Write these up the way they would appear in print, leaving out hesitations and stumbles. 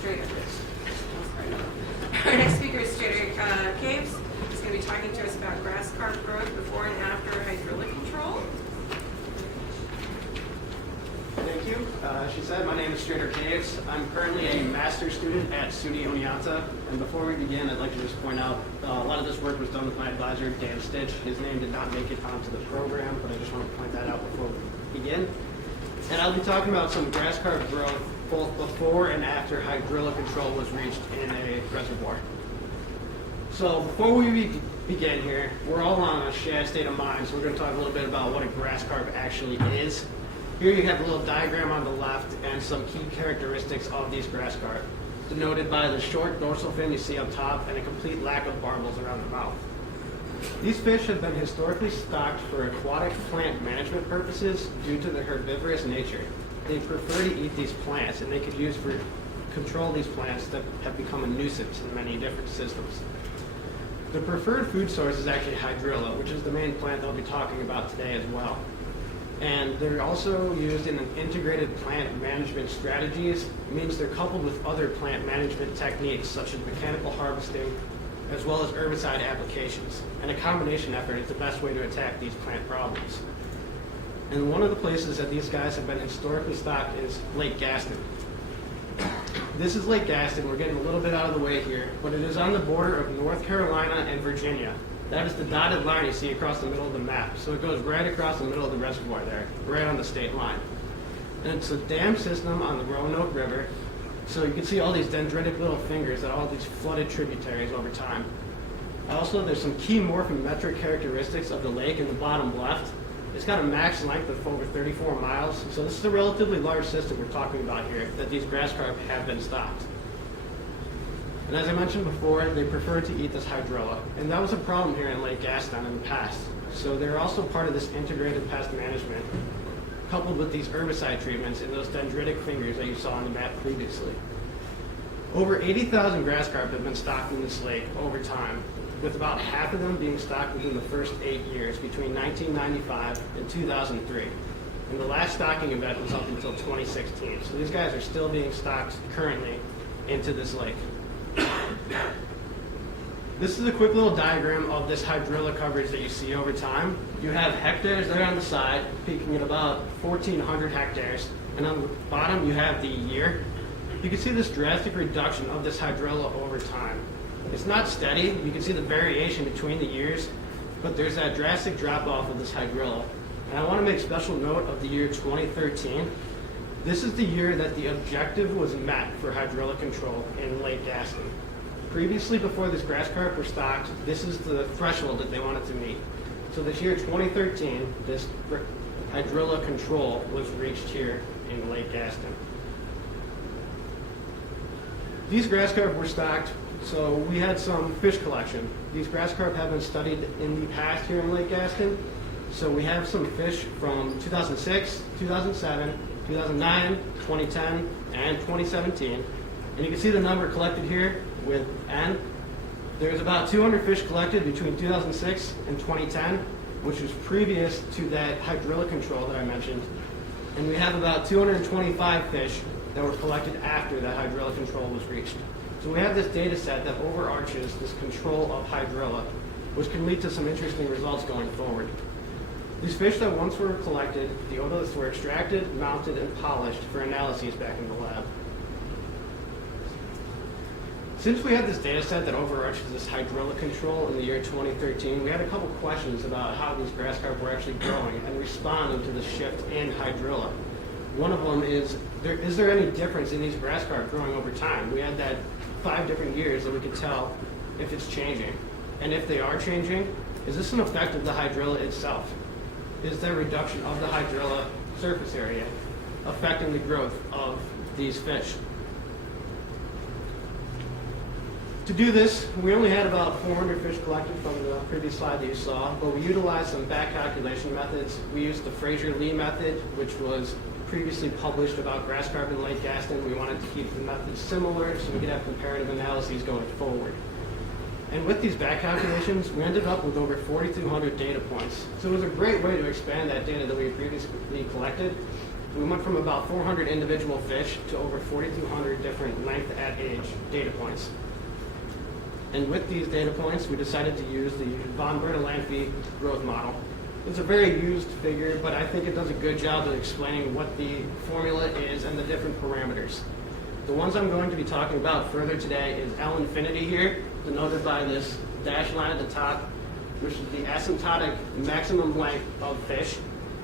Stradder. Our next speaker is Stradder Caves. He's going to be talking to us about grass carp growth before and after hydrilla control. Thank you. She said, my name is Stradder Caves. I'm currently a master's student at SUNY Oneonta. And before we begin, I'd like to just point out a lot of this work was done with my advisor, Dan Stich. His name did not make it onto the program, but I just want to point that out before we begin. And I'll be talking about some grass carp growth both before and after hydrilla control was reached in a reservoir. So before we begin here, we're all on a shared state of mind, so we're going to talk a little bit about what a grass carp actually is. Here you have a little diagram on the left and some key characteristics of these grass carp, denoted by the short dorsal fin you see up top and a complete lack of barbels around the mouth. These fish have been historically stocked for aquatic plant management purposes due to their herbivorous nature. They prefer to eat these plants, and they could use for control these plants that have become a nuisance in many different systems. The preferred food source is actually hydrilla, which is the main plant they'll be talking about today as well. And they're also used in an integrated plant management strategies. It means they're coupled with other plant management techniques such as mechanical harvesting, as well as herbicide applications. And a combination effort is the best way to attack these plant problems. And one of the places that these guys have been historically stocked is Lake Gaston. This is Lake Gaston. We're getting a little bit out of the way here, but it is on the border of North Carolina and Virginia. That is the dotted line you see across the middle of the map. So it goes right across the middle of the reservoir there, right on the state line. And it's a dam system on the Roanoke River. So you can see all these dendritic little fingers that all these flooded tributaries over time. Also, there's some key morphometric characteristics of the lake in the bottom left. It's got a max length of over 34 miles. So this is a relatively large system we're talking about here that these grass carp have been stocked. And as I mentioned before, they prefer to eat this hydrilla. And that was a problem here in Lake Gaston in the past. So they're also part of this integrated pest management, coupled with these herbicide treatments in those dendritic fingers that you saw on the map previously. Over 80,000 grass carp have been stocked in this lake over time, with about half of them being stocked within the first 8 years, between 1995 and 2003. And the last stocking event was up until 2016. So these guys are still being stocked currently into this lake. This is a quick little diagram of this hydrilla coverage that you see over time. You have hectares there on the side, peaking at about 1,400 hectares. And on the bottom, you have the year. You can see this drastic reduction of this hydrilla over time. It's not steady. You can see the variation between the years, but there's that drastic drop off of this hydrilla. And I want to make special note of the year 2013. This is the year that the objective was met for hydrilla control in Lake Gaston. Previously, before this grass carp were stocked, this is the threshold that they wanted to meet. So this year 2013, this hydrilla control was reached here in Lake Gaston. These grass carp were stocked, so we had some fish collection. These grass carp have been studied in the past here in Lake Gaston. So we have some fish from 2006, 2007, 2009, 2010, and 2017. And you can see the number collected here with N. There's about 200 fish collected between 2006 and 2010, which was previous to that hydrilla control that I mentioned. And we have about 225 fish that were collected after that hydrilla control was reached. So we have this data set that overarches this control of hydrilla, which can lead to some interesting results going forward. These fish that once were collected, the otoliths were extracted, mounted, and polished for analyses back in the lab. Since we have this data set that overarches this hydrilla control in the year 2013, we had a couple questions about how these grass carp were actually growing and responding to the shift in hydrilla. One of them is there any difference in these grass carp growing over time? We had that 5 different years that we could tell if it's changing. And if they are changing, is this an effect of the hydrilla itself? Is there reduction of the hydrilla surface area affecting the growth of these fish? To do this, we only had about 400 fish collected from the previous slide that you saw, but we utilized some back calculation methods. We used the Fraser-Lee method, which was previously published about grass carp in Lake Gaston. We wanted to keep the methods similar so we could have comparative analyses going forward. And with these back calculations, we ended up with over 4,200 data points. So it was a great way to expand that data that we had previously collected We went from about 400 individual fish to over 4,200 different length at age data points. And with these data points, we decided to use the von Bertalanffy growth model. It's a very used figure, but I think it does a good job of explaining what the formula is and the different parameters. The ones I'm going to be talking about further today is L infinity here, denoted by this dashed line at the top, which is the asymptotic maximum length of fish,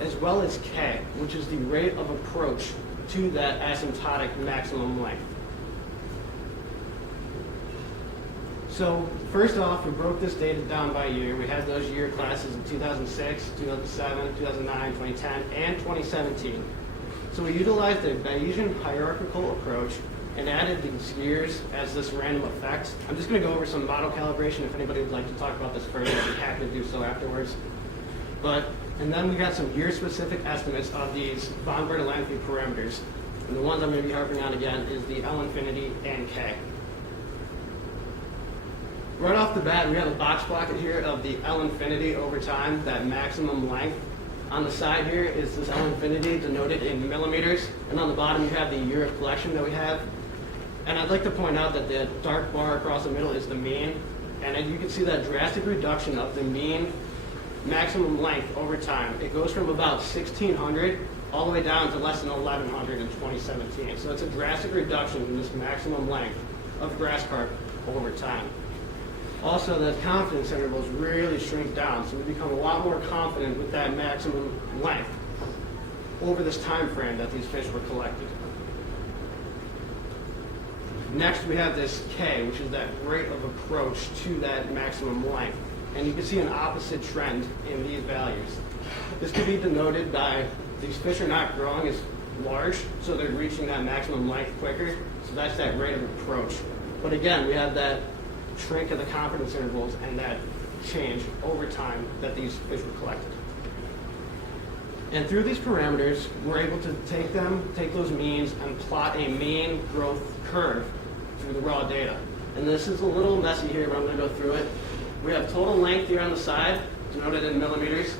as well as K, which is the rate of approach to that asymptotic maximum length. So first off, we broke this data down by year. We had those year classes in 2006, 2007, 2009, 2010, and 2017. So we utilized a Bayesian hierarchical approach and added these years as this random effect. I'm just going to go over some model calibration. If anybody would like to talk about this further, I'd be happy to do so afterwards. And then we got some year-specific estimates of these von Bertalanffy parameters. And the ones I'm going to be harping on again is the L infinity and K. Right off the bat, we have a box plot here of the L infinity over time, that maximum length. On the side here is this L infinity denoted in millimeters, and on the bottom you have the year of collection that we have. And I'd like to point out that the dark bar across the middle is the mean, and you can see that drastic reduction of the mean maximum length over time. It goes from about 1,600 all the way down to less than 1,100 in 2017. So it's a drastic reduction in this maximum length of grass carp over time. Also, the confidence intervals really shrink down, so we become a lot more confident with that maximum length over this time frame that these fish were collected. Next, we have this K, which is that rate of approach to that maximum length. And you can see an opposite trend in these values. This could be denoted by these fish are not growing as large, so they're reaching that maximum length quicker. So that's that rate of approach. But again, we have that shrink of the confidence intervals and that change over time that these fish were collected. And through these parameters, we're able to take those means and plot a mean growth curve through the raw data. And this is a little messy here, but I'm going to go through it. We have total length here on the side, denoted in millimeters,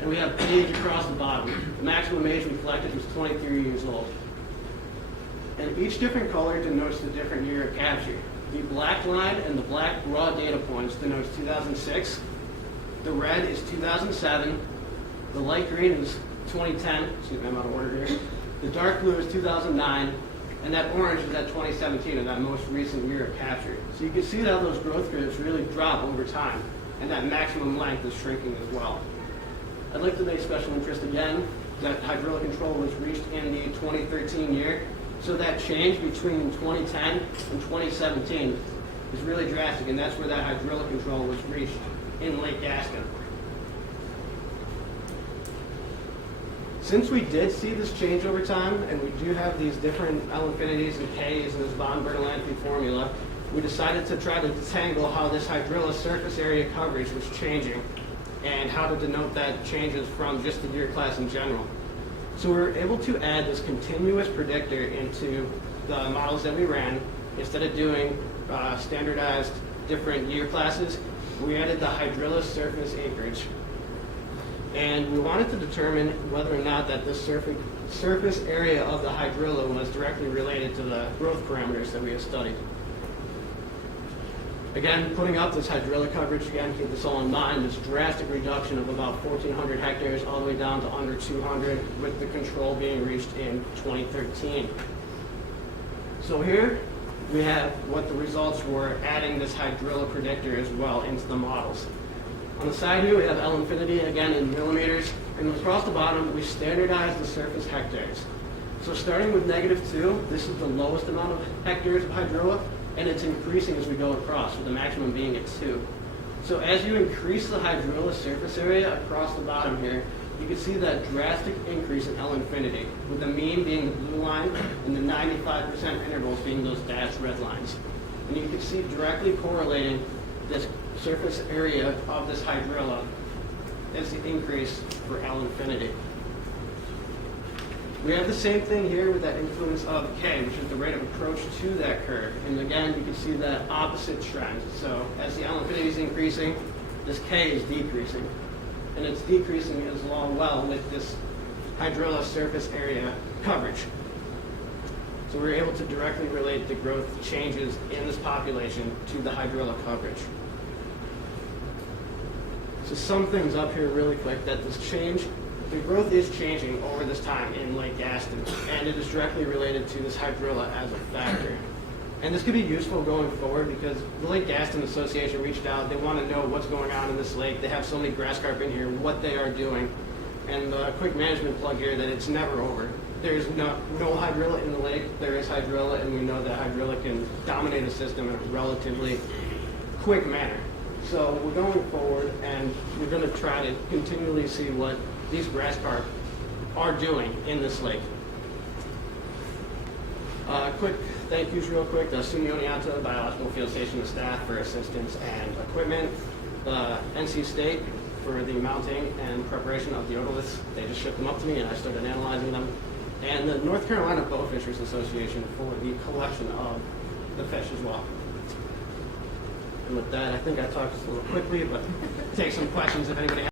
and we have age across the bottom. The maximum age we collected was 23 years old. And each different color denotes the different year of capture. The black line and the black raw data points denotes 2006. The red is 2007. The light green is 2010. Excuse me, I'm out of order here. The dark blue is 2009. And that orange is at 2017, and that most recent year of capture. So you can see how those growth curves really drop over time, and that maximum length is shrinking as well. I'd like to make special interest again that hydrilla control was reached in the 2013 year. So that change between 2010 and 2017 is really drastic, and that's where that hydrilla control was reached in Lake Gascon. Since we did see this change over time, and we do have these different L infinities and Ks in this von Bertalanffy formula, we decided to try to detangle how this hydrilla surface area coverage was changing and how to denote that changes from just the year class in general. So we were able to add this continuous predictor into the models that we ran. Instead of doing standardized different year classes, we added the hydrilla surface acreage. And we wanted to determine whether or not that this surface area of the hydrilla was directly related to the growth parameters that we have studied. Again, putting up this hydrilla coverage, again, keep this all in mind, this drastic reduction of about 1,400 hectares all the way down to under 200, with the control being reached in 2013. So here we have what the results were adding this hydrilla predictor as well into the models. On the side here we have L infinity, again in millimeters, and across the bottom we standardized the surface hectares. So starting with -2, this is the lowest amount of hectares of hydrilla, and it's increasing as we go across, with the maximum being at 2. So as you increase the hydrilla surface area across the bottom here, you can see that drastic increase in L infinity, with the mean being the blue line and the 95% intervals being those dashed red lines. And you can see directly correlating this surface area of this hydrilla is the increase for L infinity. We have the same thing here with that influence of K, which is the rate of approach to that curve. And again, you can see that opposite trend. So as the L infinity is increasing, this K is decreasing. And it's decreasing as well with this hydrilla surface area coverage. So we're able to directly relate the growth changes in this population to the hydrilla coverage. So sum things up here really quick, that this change, the growth is changing over this time in Lake Gaston, and it is directly related to this hydrilla as a factor. And this could be useful going forward because the Lake Gaston Association reached out. They want to know what's going on in this lake. They have so many grass carp in here, what they are doing. And a quick management plug here that it's never over. There's no hydrilla in the lake. There is hydrilla, and we know that hydrilla can dominate a system in a relatively quick manner. So we're going forward, and we're going to try to continually see what these grass carp are doing in this lake. Quick thank yous real quick. The SUNY Oneonta Biological Field Station staff for assistance and equipment. NC State for the mounting and preparation of the otoliths. They just shipped them up to me and I started analyzing them. And the North Carolina Bowfishers Association for the collection of the fish as well. And with that, I think I talked just a little quickly, but take some questions if anybody has.